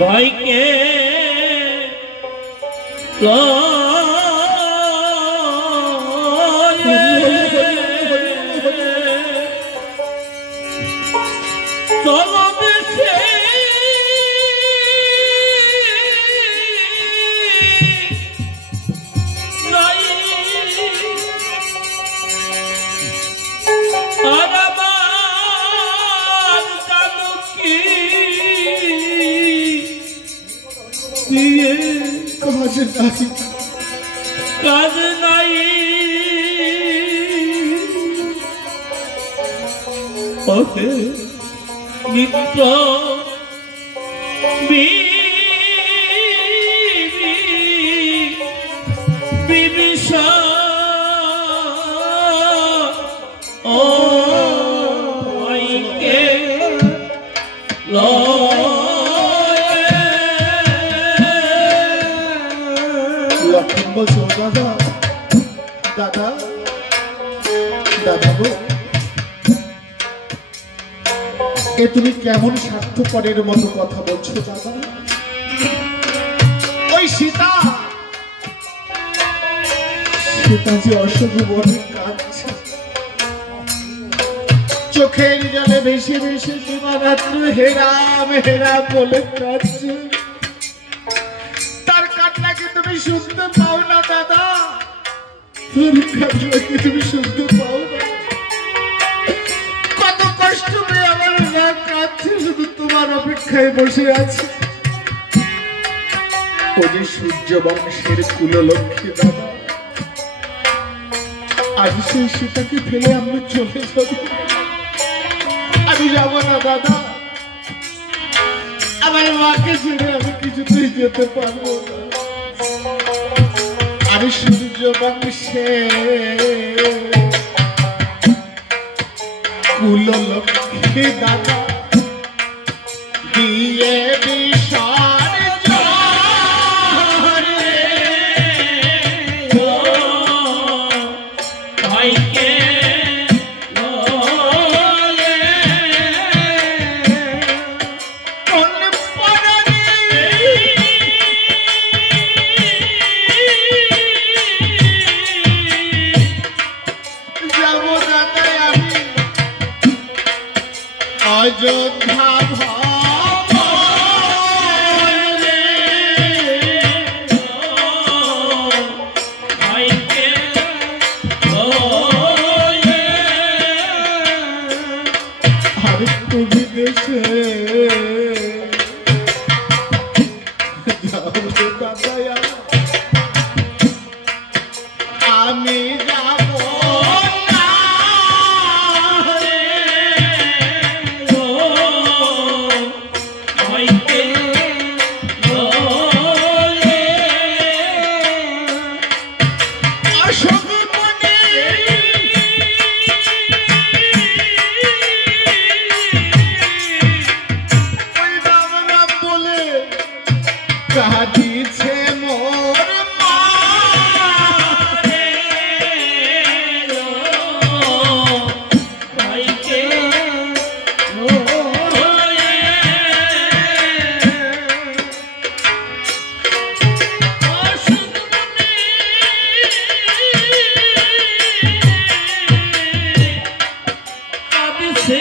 ভাইকে কাজ নাই ওকে নিত্য বিবিষা ও ভাইকে দাদা দাদা দাদা গো, এ তুমি কেমন স্বার্থপরের মতো কথা বলছো দাদা? ওই সীতা যে অশোক বনে কাঁদছে, চোখের জলে ভেসে ভেসে দিবারাত্র হেরাম হেরাম বলে কাঁদছে। তার কান্না কি তুমি শুনতে পাও না দাদা? তার কান্না কি তুমি শুনতে পাও না? কত কষ্ট পেয়ে আমার মা কাঁদছে, শুধু তোমার অপেক্ষায় বসে আছে। ও যে সূর্য বংশের কুললক্ষ্মী দাদা, আজ সেই সীতাকে ফেলে আমরা চলে যাব? আমি যাব না দাদা, আমার মাকে ছেড়ে আমি কিছুতেই যেতে পারবো না। আমি সূর্য বংশে কুললক্ষ্মী দাদা দিয়ে অযোধ্যা তুমি দেশে আমি যাব কাঁদিছে মোর মা রে, ভাইকে কাঁদিছে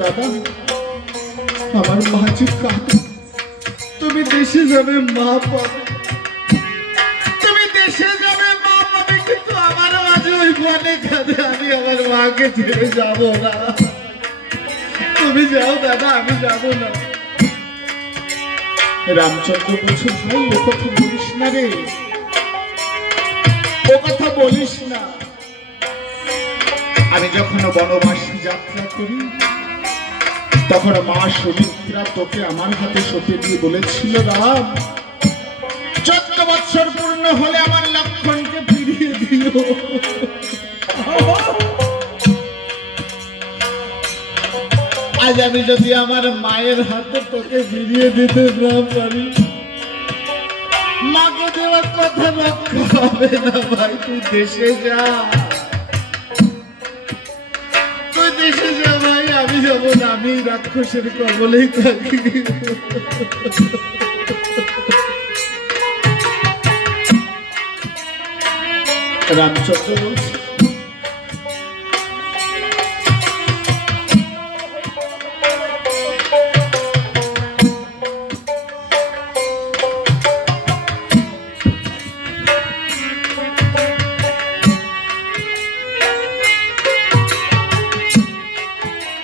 দাদা, আমার মা যে কাঁদে, তুমি দেশে যাবে মা পাবে, তুমি দেশে যাবে মা পাবে, কিন্তু আমার মাঝে ওই বনে কাঁদে, আমি আমার মাকে ছেড়ে যাব না। তুমি যাও দাদা, আমি যাব না। রামচন্দ্র বলছে, ভাই ও কথা বলিস না রে, ও কথা বলিস না। আমি যখন বনবাসী যাত্রা করি, তখন মা সুমিত্রা তোকে আমার হাতে সঁপে দিয়ে বলেছিল, রাম 14 বৎসর পূর্ণ হলে আমার লক্ষণকে ফিরিয়ে দিও। আজ আমি যদি আমার মায়ের হাতে তোকে ফিরিয়ে দিতে না পারি, মাকে দেওয়ার কথা রক্ষা হবে না ভাই। তুই দেশে যা, তুই দেশে যা ভাই, আমি যাবো না, আমি রাক্ষসের কবলেই থাকি। রামচন্দ্র বলছে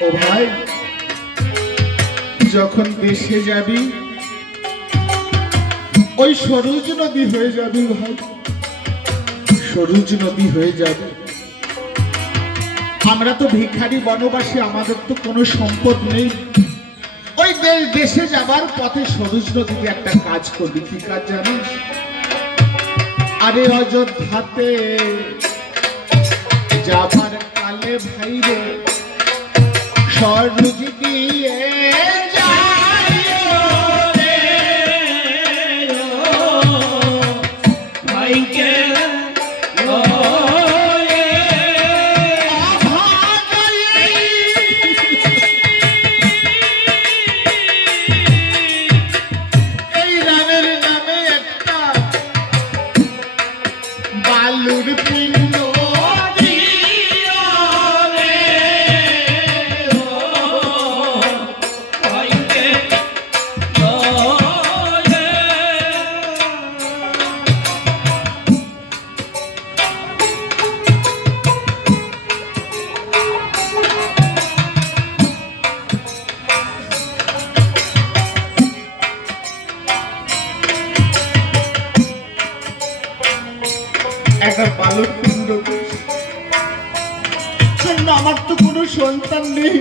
ও ভাই, যখন দেশে যাবি ওই সরোজ নদী হয়ে যাবি ভাই, সরোজ নদী হয়ে যাবে। আমরা তো ভিখারি বনবাসী, আমাদের তো কোনো সম্পদ নেই। ওই দেশে যাবার পথে সরোজ নদীতে একটা কাজ করবি। কি কাজ জানিস? আরে অযোধ্যাতে যাবার কালে ভাই রে সরোজ দিয়ে বালক পিণ্ড, আমার তো কোনো সন্তান নেই।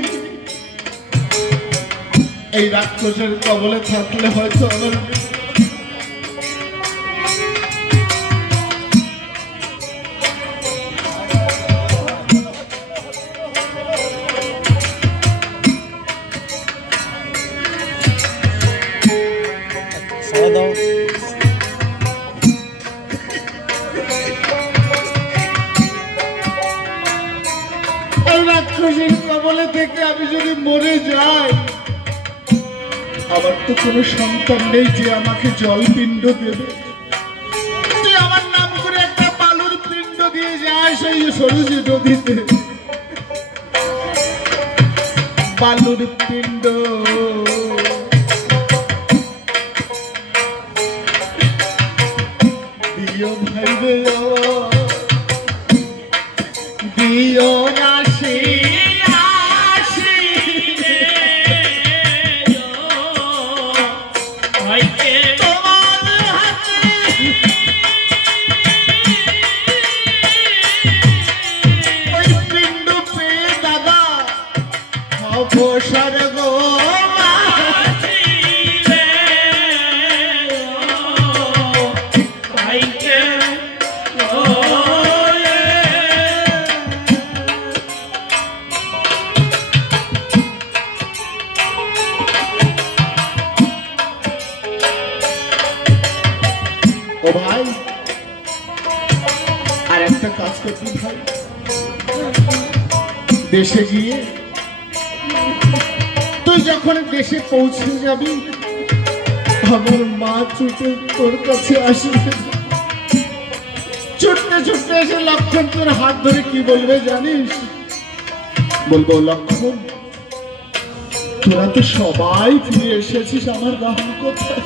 এই রাক্ষসের কবলে থাকলে হয়তো আমার কবলে থেকে আমি যদি মরে যাই, আমার তো কোনো সন্তান নেই যে আমাকে জল পিণ্ড দেবে। তুই আমার নাম করে একটা বালুর পিণ্ড দিয়ে যাস সেই সরোজ নদীতে। বালুর পিণ্ড দিও ভাই রে, দিও রাশি ও ভাই, আর একটা কাজ করবি ভাই। দেশে গিয়ে তুই যখন দেশে পৌঁছে যাবি, আমার মা ছুটে তোর কাছে আসবে। ছুটতে ছুটতে এসে লক্ষণ তোর হাত ধরে কি বলবে জানিস? বলবো, লক্ষণ তোরা তো সবাই ফিরে এসেছিস, আমার রাম কোথায়?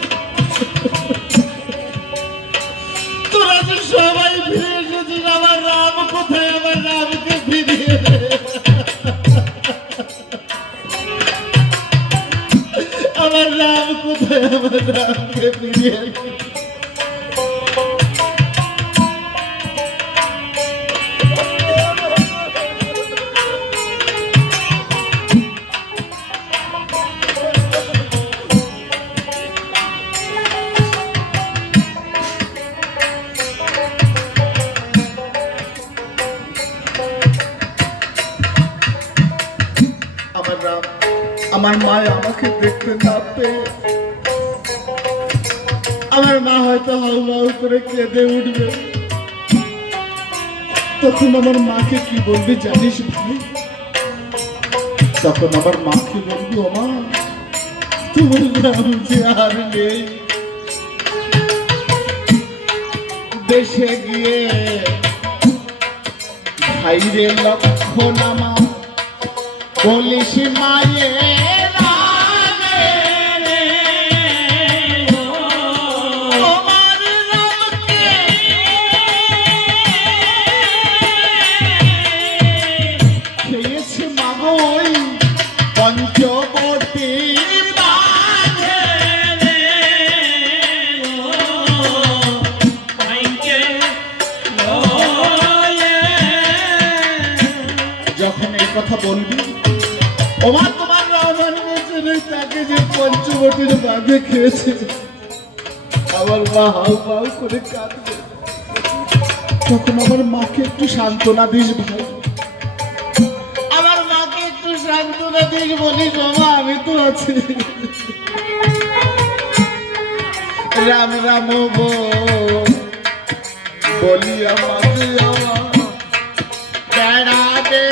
তোরা তো সবাই ফিরে এসেছিস, আমার রাম কোথায়? আমার রামকে ফিরিয়ে দে, আমার রাম কোথায়? আমার রামকে ফিরিয়ে দে। আমার মা আমাকে দেখতে না পেয়ে আমার মা হয়তো হাউ করে কেঁদে উঠবে। তখন আমার মাকে কি বলবি জানিস ভাই? তখন আমার মাকে বলবি, ও মা তোমার নাম যে আর নেই, দেশে গিয়ে ভাইরে লক্ষণ আমার বলিস মায়ের কথা বলবি, ওমা তোমার রহমান বলছে তাকে যে পঞ্চবটির বাঘে খেয়েছে। আমার মা হাউ হাউ করে কাঁদবে। তখন আমার মাকে একটু সান্ত্বনা দিস ভাই, আমার মাকে একটু সান্ত্বনা দিস, বলিস ওমা আমি তো আছি, রাম রাম বলি আমাকে আমার বেড়াবে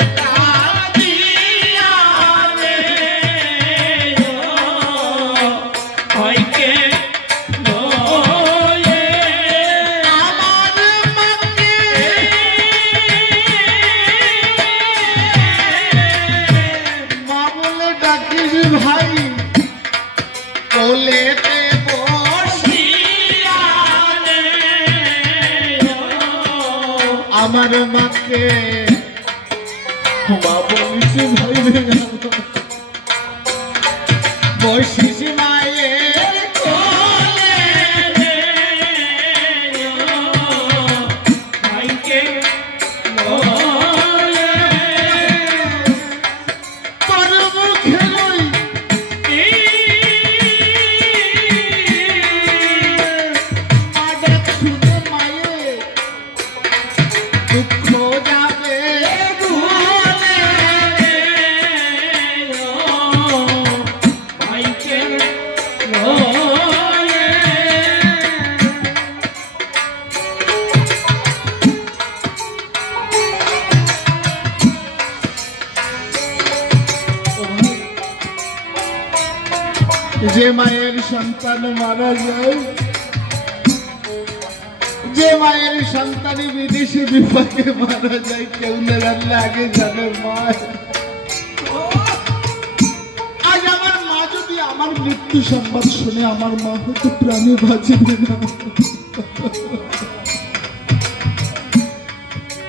আমার মাকে মা বলিস ভাই বসিস মায়ের কোলে ভাইকে বলে তোর মুখে রই আদেক শুনে মায়ের দুঃখ যাবে ভুলে ভাইকে বলে যে মায়ের সন্তান মারা যায়, যে মায়ের সন্তানই বিদেশে বিপাকে মারা যায়, কেউ না জানলে আগে জানে মা। আজ আমার মা যদি আমার মৃত্যু সংবাদ শুনে, আমার মা হয়তো প্রাণে বাঁচবে না।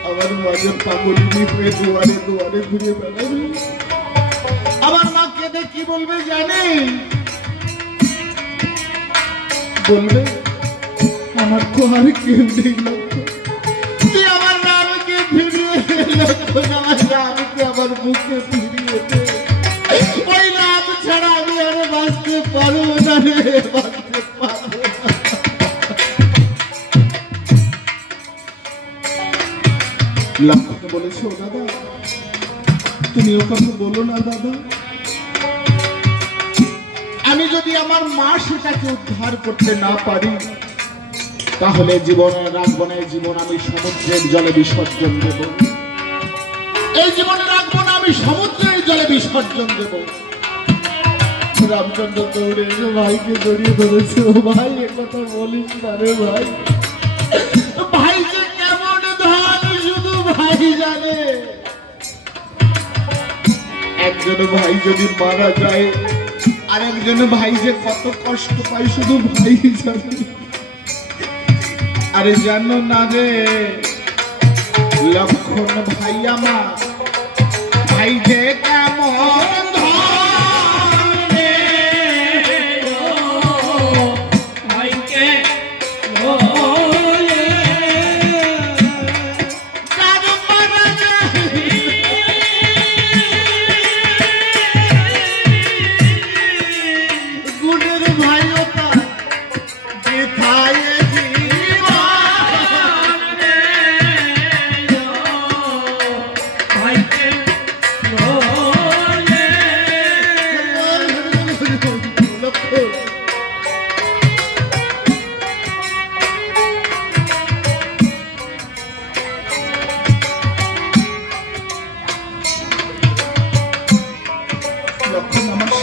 আমার মাঝে পাগলিনী হয়ে দুয়ারে দুয়ারে ঘুরে বেড়াবে। আমার মা কেঁদে কি বলবে জানে? বলবে আমার তো আর কেউ নেই লক্ষণ, তুই আমার রামকে ফিরিয়ে দে লক্ষণ, আমার রামকে আমার মুখে ফিরিয়ে দে, ওই রাম ছাড়া আমি আর বাঁচতে পারবো না রে, বাঁচতে পারবো না। লক্ষণ বলেছো দাদা, তুমি ও কথা বলো না দাদা, আমি যদি আমার মা সেটাকে উদ্ধার করতে না পারি, তাহলে জীবনে রাখবো না, জীবন আমি সমুদ্রের জলে বিসর্জন দেব, এই জীবনে রাখবো না, আমি সমুদ্রের জলে বিসর্জন দেব। রামচন্দ্র দৌড়ে এসে ভাইকে জড়িয়ে ধরেছে, ভাই এ কথা বলিস না রে ভাই, ভাই যে কেমন ধন শুধু ভাই জানে। একজন ভাই যদি মারা যায়, আর একজন ভাই যে কত কষ্ট পায় শুধু ভাই জানে। আরে জানো না রে লক্ষণ ভাই আমার, ভাই যে কেমন ভাইকে গুণের ভাইওতা যেথায় জীবন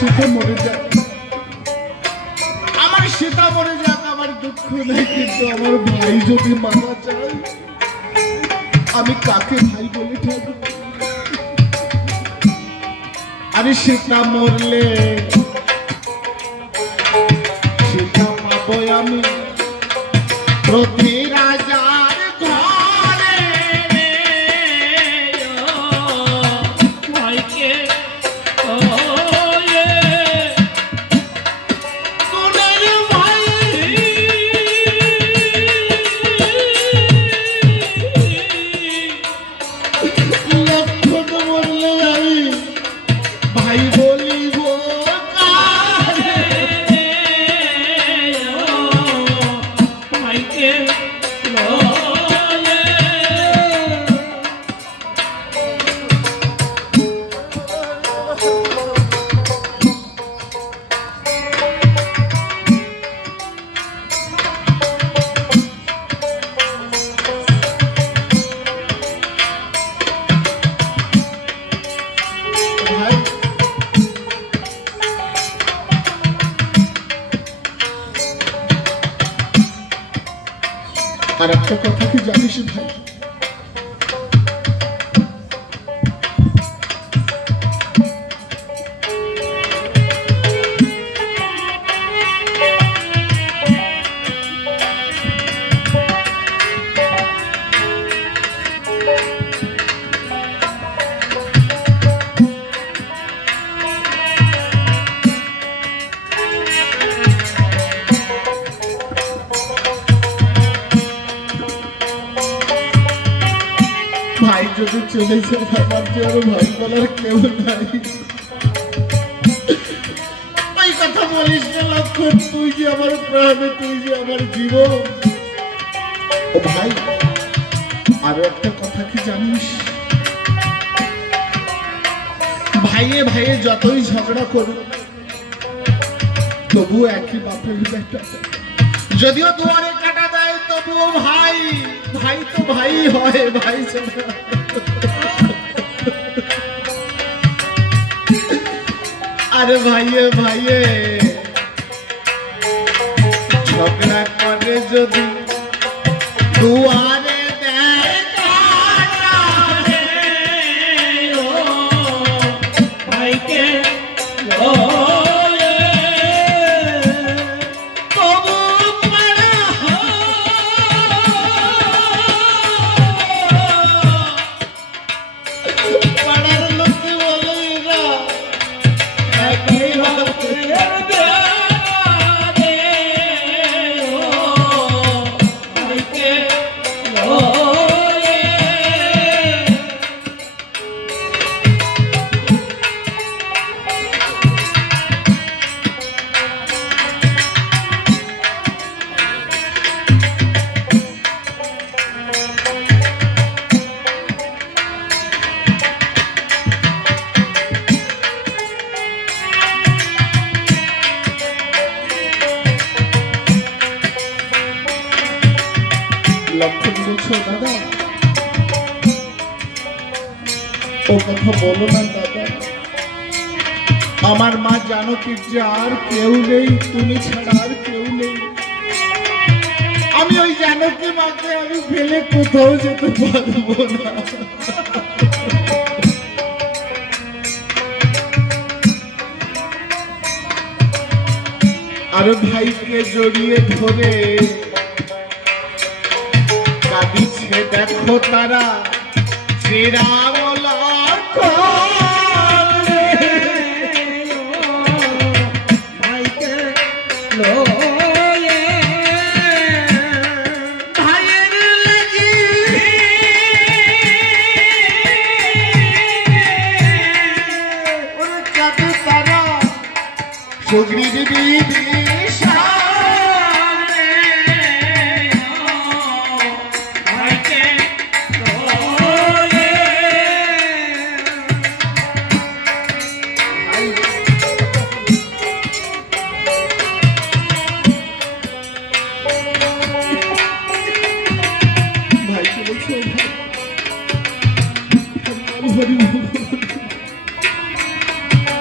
সীতা মরে যাক, আমার সীতা মরে যাক, আমার দুঃখ নেই, কিন্তু আমার ভাই যদি মারা যায় আমি কাকে ভাই বলে থাকবো? আরে সীতা মরলে সীতা পাবো আমি প্রতি রাজার ঘরে। ভাইকে আর একটা কথা কি জানিস ভাই, ভাই যদি চলে যায় আমার যে আরো ভাই বলার কেউ নাই। ওই কথা বলিস না লক্ষণ, তুই যে আমার প্রাণ, তুই যে আমার জীবন। ও ভাই, আরো একটা কথা কি জানিস, ভাইয়ে ভাইয়ে যতই ঝগড়া করুক তবুও একই বাপের বেটা, যদিও দুয়ারে কাটা দেয় তবুও ভাই, ভাই তো ভাই হয়, ভাই ছাড়া। আরে ভাইয়ে ভাইয়ে ঝগড়া করে যদি দুয়ারে দেয় কাটা, ভাইকে লক্ষণ বলছো দাদা, ও কথা বলো না দাদা, আমার মা জানো কি যে আর কেউ নেই, তুমি ছাড়া আর কেউ নেই। আমি ওই জানকী মাকে আমি ফেলে কোথাও যেতে পারবো না। আর ভাইকে জড়িয়ে ধরে কাঁদিছে দেখো তারা, শ্রীরামলা ভাইকে ভাইয়ের লাগি কাঁদে তারা, সুগ্রীব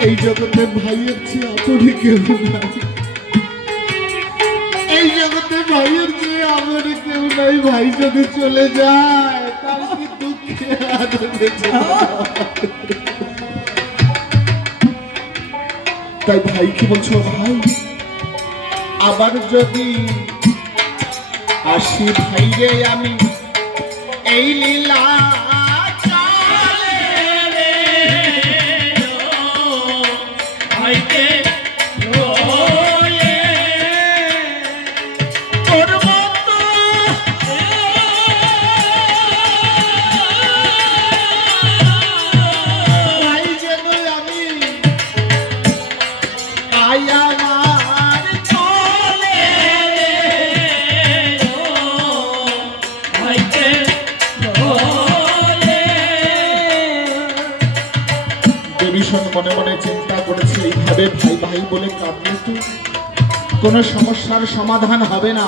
এই জগতে ভাইয়ের চেয়ে আপনি কেউ নাই, এই জগতে ভাইয়ের চেয়ে আপনি কেউ নাই। ভাই যদি চলে যায় তার কি দুঃখে আনন্দে তাই ভাই কি বলছো ভাই, আবার যদি আসি ভাই রে আমি এই লীলা মনে মনে চিন্তা করেছে এইভাবে ভাই ভাই বলে কাঁদলে তো কোনো সমস্যার সমাধান হবে না।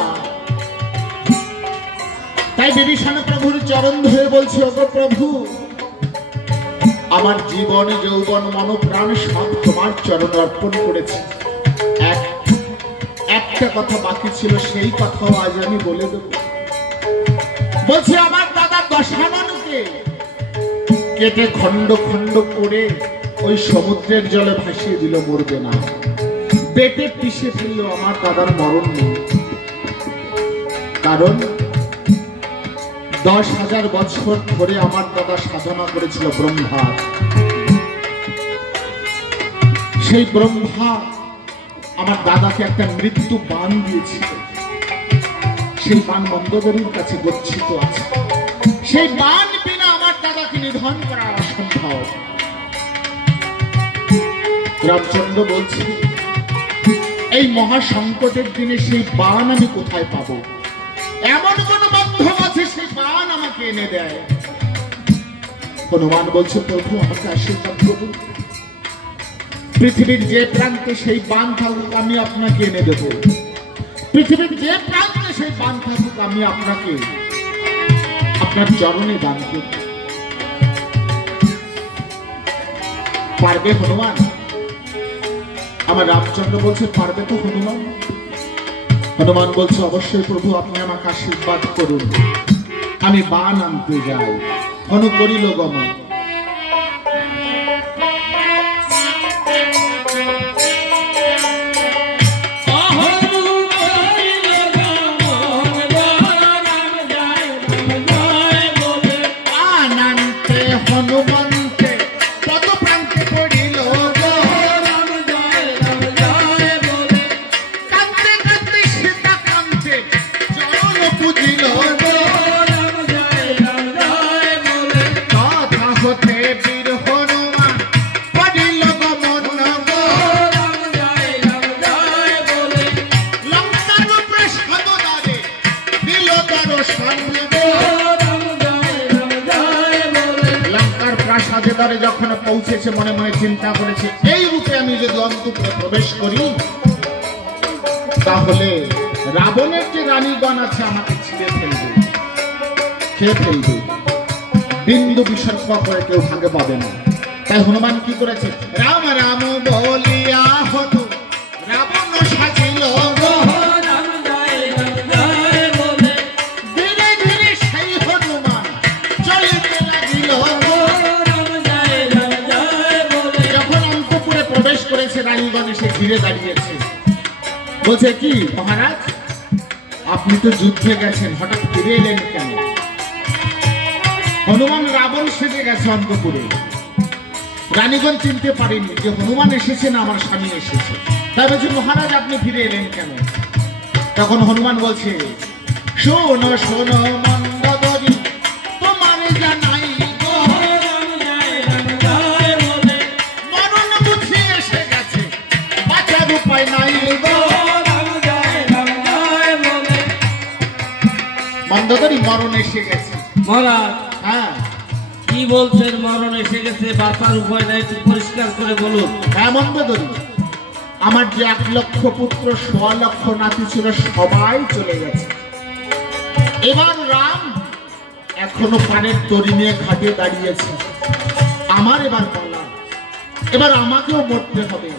তাই বিভীষণ প্রভুর চরণ ধরে বলছে, ওগো প্রভু, আমার জীবন যৌবন মন প্রাণ সব তোমার চরণ অর্পণ করেছি। একটা কথা বাকি ছিল, সেই কথাও আজ আমি বলে দেব। বলছি আমার দাদা দশাননকে কেটে খণ্ড খণ্ড করে ওই সমুদ্রের জলে ভাসিয়ে দিল, মরবে না। বেটে পিষে ফেললো, আমার দাদার মরণ নেই। কারণ 10,000 বছর ধরে আমার দাদা সাধনা করেছিল ব্রহ্মা। সেই ব্রহ্মা আমার দাদাকে একটা মৃত্যু বাণ দিয়েছিল। সেই বাণ মন্দোদরীর কাছে গচ্ছিত আছে। সেই বাণ বিনা আমার দাদাকে নিধন করা অসম্ভব। রামচন্দ্র বলছে, এই মহা সংকটের দিনে সেই বাণ আমি কোথায় পাবো? এমন কোন মাধ্যম আছে সেই বাণ আমাকে এনে দেয়? হনুমান বলছে, প্রভু আমাকে আশীর্বাদ করুন, পৃথিবীর যে প্রান্তে সেই বাণ থাকুক আমি আপনাকে এনে দেব। পৃথিবীর যে প্রান্তে সেই বাণ থাকুক আমি আপনাকে আপনার চরণে দান করব। পারবে হনুমান? আমার রামচন্দ্র বলছে, পারবে তো হনুমান? হনুমান বলছে, অবশ্যই প্রভু, আপনি আমাকে আশীর্বাদ করুন, আমি বাণ আনতে যাই। হনু করিল গমন। যখন পৌঁছেছে মনে মনে চিন্তা করেছে, এই রূপে আমি যদি অন্তঃপুরে প্রবেশ করি তাহলে রাবণের যে রানীগণ আছে আমাকে ছিঁড়ে ফেলবে, খেয়ে ফেলবে, বিন্দু বিসর্গ করে কেউ ভাগে পাবে না। তাই হনুমান কি করেছে, রাম রাম বলিয়া হনু রাবণ সাজিল, ধীরে ধীরে সেই হনুমান চলিতে লাগিল। রানীগণ এসে ঘিরে দাঁড়িয়েছে, বলছে, কি মহারাজ, আপনি তো যুদ্ধে গেছেন, হঠাৎ ফিরে এলেন কেন? হনুমান রাবণ সেজে গেছে অন্তপুরে। রানীগণ চিনতে পারেনি যে হনুমান এসেছে না আমার স্বামী এসেছে। তাই বলছে, মহারাজ আপনি ফিরে এলেন কেন? তখন হনুমান বলছে, শোনো শোনো মন্দোদরী, তোমার জানাই মন্দোদরী মরণ এসে গেছে। মহারাজ, হ্যাঁ কি বলছেন? মরণ এসে গেছে, বাঁচার উপায় নাই, একটু পরিষ্কার করে বলুন। হ্যাঁ মন্দোদরী, আমার যে 1 লক্ষ পুত্র 1.25 লক্ষ নাতি ছিল সবাই চলে গেছে। এবার রাম এখনো পানের তরি নিয়ে ঘাটে দাঁড়িয়েছে। আমার এবার বলা, এবার আমাকেও মরতে হবে,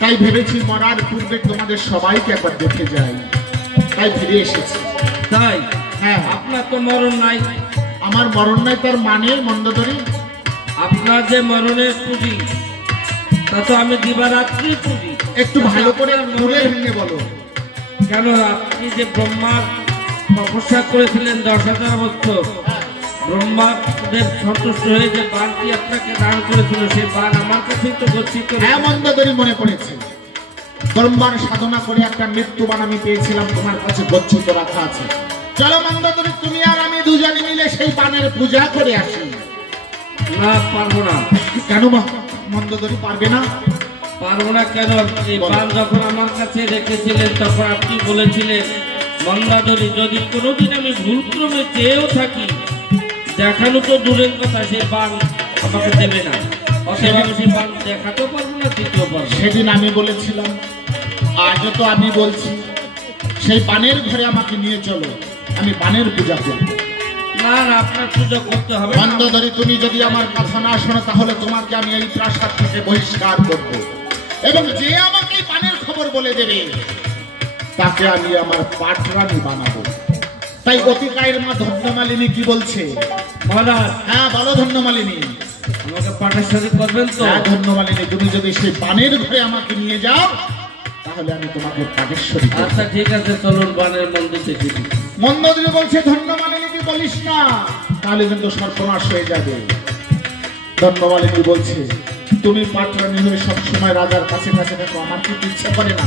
তাই ভেবেছি মরার পূর্বে তোমাদের সবাইকে একবার দেখে যাই, তাই ফিরে এসেছি। তাই? হ্যাঁ। আপনার তো মরণ নাই। আমার মরণ নাই তার মানে মন্দোদরী? আপনার যে মরণের পুঁজি তা তো আমি দিবারাত্রি পুঁজি। একটু ভালো করে ঘুরে ভেঙে বলো। কেন? আপনি যে ব্রহ্মার তপস্যা করেছিলেন 10,000 বছর, ব্রহ্মাদেব সন্তুষ্ট হয়ে যে বানটি আপনাকে দান করেছিল, সেই বান আমার কাছেই তো গচ্ছিত। হ্যাঁ মন্দোদরী, মনে পড়েছে। ব্রহ্মার সাধনা করে একটা মৃত্যুবান আমি পেয়েছিলাম, তোমার কাছে গচ্ছিত রাখা আছে। চলো মন্দোদরী, তুমি আর আমি দুজনে মিলে সেই বানের পূজা করে আসি। না, পারবো না। কেন মন্দোদরী পারবে না? পারবো না কেন? এই বান যখন আমার কাছে রেখেছিলেন তখন আপনি বলেছিলেন, মন্দাদরী, যদি কোনোদিন আমি ভুলক্রমে চেয়েও থাকি, দেখানো তো দূরের কথা, সেই বান আমাকে দেবে না। অথবা আমি সেই বান দেখাতেও পারবো না, দিতেও পারবো। সেদিন আমি বলেছিলাম, আজও তো আমি বলছি, সেই বানের ঘরে আমাকে নিয়ে চলো, আমি বানের পূজা করব। না না, আপনার পূজা করতে হবে। মন্দোদরী, তুমি যদি আমার কথা না শোনো তাহলে তোমাকে আমি এই প্রাসাদ থেকে বহিষ্কার করব, এবং যে আমাকে বানের খবর বলে দেবে তাকে আমি আমার পাটরানি বানাবো। তাই অতিকায়ের মা ধন্যমালিনী কি বলছে? মহারাজ, হ্যাঁ বলো ধন্যমালিনী। আমাকে পাটেশ্বরী করবেন তো? হ্যাঁ ধন্যমালিনী, তুমি যদি সেই বানের ঘরে আমাকে নিয়ে যাও তাহলে আমি তোমাকে পাটেশ্বরী করব। আচ্ছা ঠিক আছে, চলুন বানের মন্দির দেখি। মন্দোদরী বলছে, ধন্যমালিনী তুই বলিস না, তাহলে কিন্তু সর্বনাশ হয়ে যাবে। ধন্যমালিনী বলছে, তুমি পাটরানি হয়ে সবসময় রাজার কাছে কাছে থাকো, আমার কিন্তু ইচ্ছা করে না।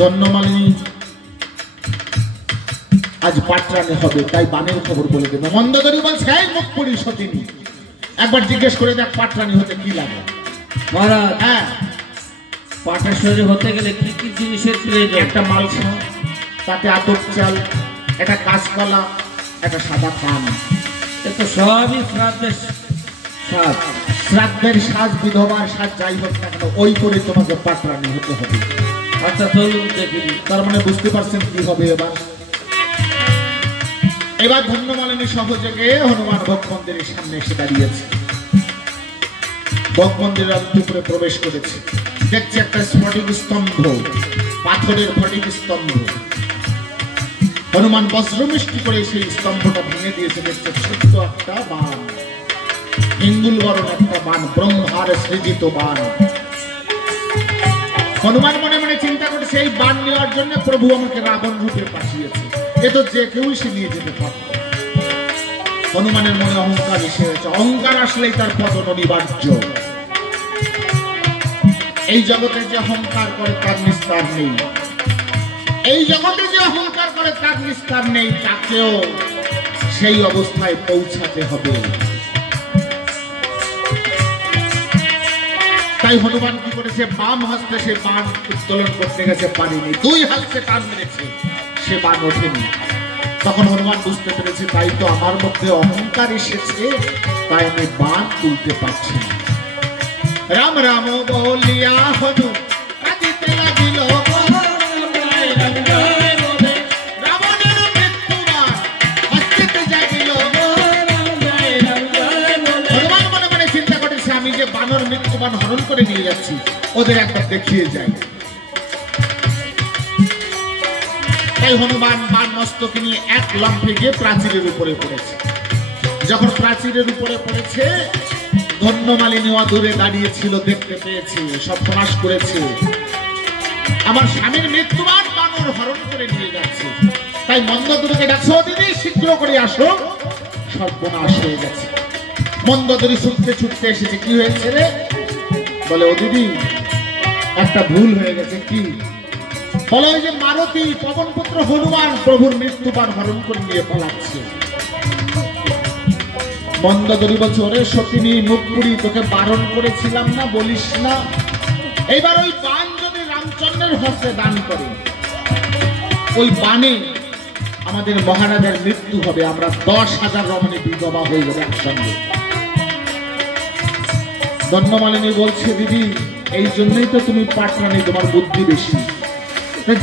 ধন্যমালিনী আজ পাটরানি হবে, তাই বানের খবর বলে দেবে। মন্দোদরী বলছে, এই মুখ পুরি সতিনী, একবার জিজ্ঞেস করে দেখ পাটরানি হতে কি লাগে। মহারাজ, হ্যাঁ, পাটেশ্বরী হতে গেলে কি কি জিনিসের প্রয়োজন? একটা মালসা, তাতে আতপ চাল, একটা কাঁচকলা, একটা সাদা পান। এ তো সবই শ্রাদ্ধের সাজ। শ্রাদ্ধের সাজ, বিধবার সাজ, যাই হোক না কেন, ওই করে তোমাকে পাটরানি হতে হবে। আচ্ছা চলুন দেখি। তার মানে বুঝতে পারছেন কি হবে এবার? এবার ধন্যমালিনী সহযোগে হনুমান ভোগ মন্দিরের সামনে এসে দাঁড়িয়েছে। ভোগ মন্দিরের ভিতরে প্রবেশ করেছে, দেখছে একটা স্ফটিক স্তম্ভ, পাথরের ফটিক স্তম্ভ। হনুমান বজ্রমিষ্টি করে সেই স্তম্ভটা ভেঙে দিয়েছে। দেখছে ছোট্ট একটা বান, হিঙ্গুল বরণ একটা বান, ব্রহ্মার সৃজিত বান। হনুমান মনে মনে চিন্তা করেছে, এই বান নেওয়ার জন্য প্রভু আমাকে রাবণ রূপে পাঠিয়েছে, এ তো যে কেউ সে নিয়ে যেতে পারত। হনুমানের মনে অহংকার এসে গেছে, অহংকার আসলেই তার পতন অনিবার্য। এই জগতে যে অহংকার করে তার নিস্তার নেই, এই জগতে যে অহংকার করে তার নিস্তার নেই, তাকেও সেই অবস্থায় পৌঁছাতে হবে। তাই হনুমান কি করেছে, বাম হস্তে সে বান উত্তোলন করতে গেছে, পারেনি, দুই হাতে টান মেরেছে, সে বান ওঠেনি। তখন হনুমান বুঝতে পেরেছে, তাই তো আমার মধ্যে অহংকার এসেছে, তাই আমি বান তুলতে পারছি না। রাম রাম বলিয়া হনু কাঁদিতে লাগিল, রাবণের মৃত্যুবাণ হস্তিতে জাগিল। হনুমান মনে মনে চিন্তা করেছে, আমি যে বানর মৃত্যুবাণ হরণ করে নিয়ে যাচ্ছি, ওদের একবার দেখিয়ে যাই। তাই হনুমান বান মস্তকে নিয়ে এক লম্ফে গিয়ে প্রাচীরের উপরে পড়েছে। যখন প্রাচীরের উপরে পড়েছে, ধন্যমালিনী দূরে দাঁড়িয়ে ছিল, দেখতে পেয়েছে, সর্বনাশ করেছে, আমার স্বামীর মৃত্যুবান বানর হরণ করে নিয়ে যাচ্ছে। তাই মন্দোদরীকে ডাকছে, ও দিদি শীঘ্র করে আসো, সর্বনাশ হয়ে গেছে। মন্দোদরী ছুটতে ছুটতে এসেছে, কি হয়েছে রে? বলে, ও দিদি একটা ভুল হয়ে গেছে। কি? বলে, ওই যে মারুতি পবনপুত্র হনুমান প্রভুর মৃত্যুবান হরণ করে নিয়ে পালাচ্ছে। মন্দোদরী বলছে, ওরে সতিনী মুখপুরি, তোকে বারণ করেছিলাম না, বলিস না? এইবার ওই বান যদি রামচন্দ্রের হস্তে দান করে, ওই বানে আমাদের মহারাজের মৃত্যু হবে, আমরা 10,000 রমণী বিধবা হয়ে যাবে একসঙ্গে। ধন্যমালিনী বলছে, দিদি এই জন্যই তো তুমি পাটরানি, তোমার বুদ্ধি বেশি।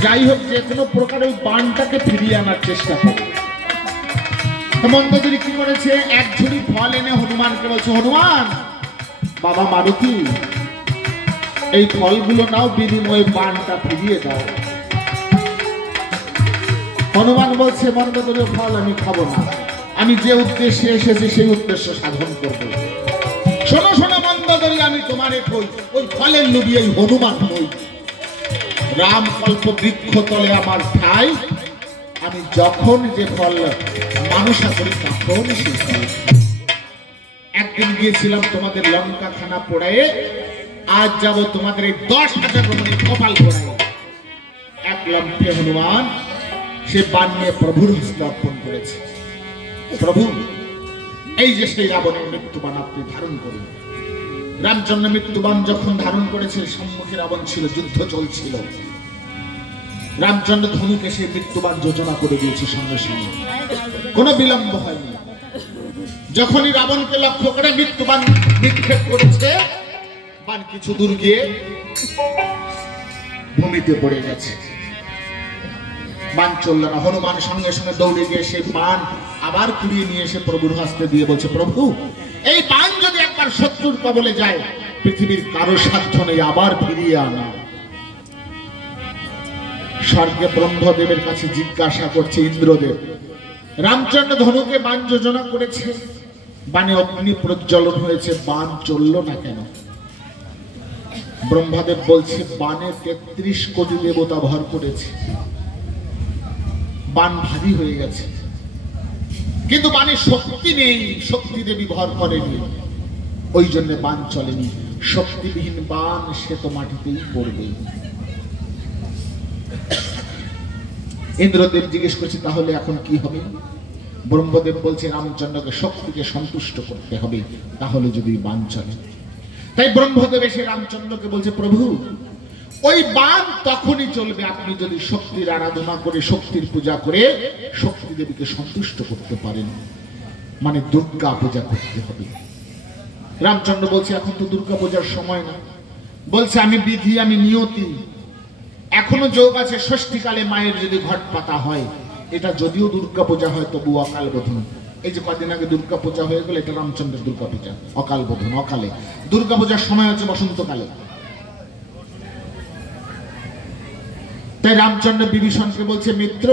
যাই হোক, যে কোনো প্রকার ওই বানটাকে ফিরিয়ে আনার চেষ্টা করো। মন্দোদরী কি করেছে, এক ঝুড়ি ফল এনে হনুমানকে বলছে, হনুমান বাবা মারুতি, এই ফলগুলো নাও, বিনিময়ে বানটা ফিরিয়ে দাও। হনুমান বলছে মন্দোদরীর ফল আমি খাবো না, আমি যে উদ্দেশ্যে এসেছি সেই উদ্দেশ্য সাধন করবো। শোনো শোনো মন্দোদরী, আমি তোমারে কই, ওই ফলের লোভী এই হনুমান নই। রাম কল্প বৃক্ষ তলে আমার ঠাই, আমি যখন যে ফল মানুষা করি তখন সেই ফল। একদিন গিয়েছিলাম তোমাদের লঙ্কা খানা পোড়ায়ে, আজ যাব তোমাদের এই 10,000 রমণী কপাল পোড়ায়ে। এক লম্ফে হনুমান সে বান নিয়ে প্রভুর হস্তে অর্পণ করেছে। প্রভু, এই যে সেই রাবণের মৃত্যুবান আপনি ধারণ করুন। রামচন্দ্র মৃত্যুবান যখন ধারণ করেছে, সম্মুখে রাবণ ছিল, যুদ্ধ চলছিল। রামচন্দ্র ধনুকে সেই মৃত্যুবান যোজনা করে দিয়েছে, সঙ্গে সঙ্গে কোনো বিলম্ব হয়নি। যখনই রাবণকে লক্ষ্য করে মৃত্যুবান নিক্ষেপ করেছে, বান কিছু দূর গিয়ে ভূমিতে পড়ে গেছে। বান চলল না। হনুমান সঙ্গে সঙ্গে দৌড়ে গিয়ে সেই বান আবার কুড়িয়ে নিয়ে এসে প্রভুর হস্তে দিয়ে বলছে, প্রভু, এই বান যদি একবার শত্রুর কবলে যায়, পৃথিবীর কারো সাধ্য নেই আবার ফিরিয়ে আনা। স্বর্গে ব্রহ্মদেবের কাছে জিজ্ঞাসা করছে ইন্দ্রদেব, রামচন্দ্র ধনুকে বান যোজনা করেছে, বানে অগ্নি প্রজ্বলন হয়েছে, বান চলল না কেন? ব্রহ্মদেব বলছে, বানে 33 কোটি দেবতা ভর করেছে, বান ভারী হয়ে গেছে, কিন্তু বানে শক্তি নেই, শক্তি দেবী ভর করেনি, ওই জন্য বান চলেনি। শক্তিবিহীন বান সে তো মাটিতেই পড়বে। ইন্দ্রদেব জিজ্ঞেস করছে, তাহলে এখন কি হবে? ব্রহ্মদেব বলছে, রামচন্দ্রকে শক্তিকে সন্তুষ্ট করতে হবে, তাহলে যদি বান চলে। তাই ব্রহ্মদেব এসে রামচন্দ্রকে বলছে, প্রভু, ওই বান তখনই চলবে আপনি যদি শক্তির আরাধনা করে, শক্তির পূজা করে শক্তি দেবীকে সন্তুষ্ট করতে পারেন, মানে দুর্গা পূজা করতে হবে। রামচন্দ্র বলছে, এখন তো দুর্গা পূজার সময় না। বলছে, আমি বিধি, আমি নিয়তি, এখনো যোগ আছে। ষষ্ঠীকালে মায়ের যদি ঘট পাতা হয়, এটা যদিও দুর্গা পূজা হয় তবু অকাল বোধন। এই যে কদিন আগে দুর্গা পূজা হয়ে গেল, এটা রামচন্দ্রের দুর্গা পূজা, অকাল বোধন, অকালে। দুর্গা পূজার সময় হচ্ছে বসন্তকালে। তাই রামচন্দ্র বিভীষণকে বলছে, মিত্র,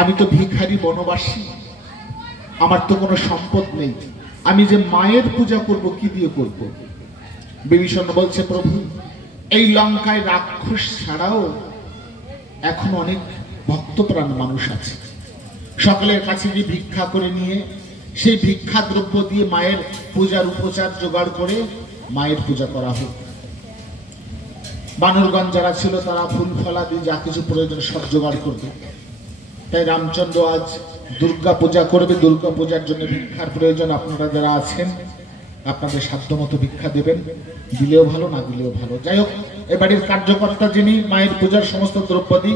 আমি তো ভিখারি বনবাসী, আমার তো কোনো সম্পদ নেই, আমি যে মায়ের পূজা করব কি দিয়ে করব? বিভীষণ বলছে, প্রভু, এই লঙ্কায় রাক্ষস ছাড়াও এখন অনেক ভক্তপ্রাণ মানুষ আছে, সকলের কাছে গিয়ে ভিক্ষা করে নিয়ে সেই ভিক্ষা দ্রব্য দিয়ে মায়ের পূজার উপচার জোগাড় করে মায়ের পূজা করা হোক। বানরগণ যারা ছিল তারা ফুল ফলা দিয়ে যা কিছু প্রয়োজন সব জোগাড় করবে। তাই রামচন্দ্র আজ দুর্গা পূজা করবে। দুর্গা পূজার জন্য ভিক্ষার প্রয়োজন। আপনারা যারা আছেন আপনাদের সাধ্য মতো ভিক্ষা দেবেন, দিলেও ভালো, না দিলেও ভালো। যাই হোক, এ বাড়ির কার্যকর্তা যিনি মায়ের পূজার সমস্ত দ্রব্যাদি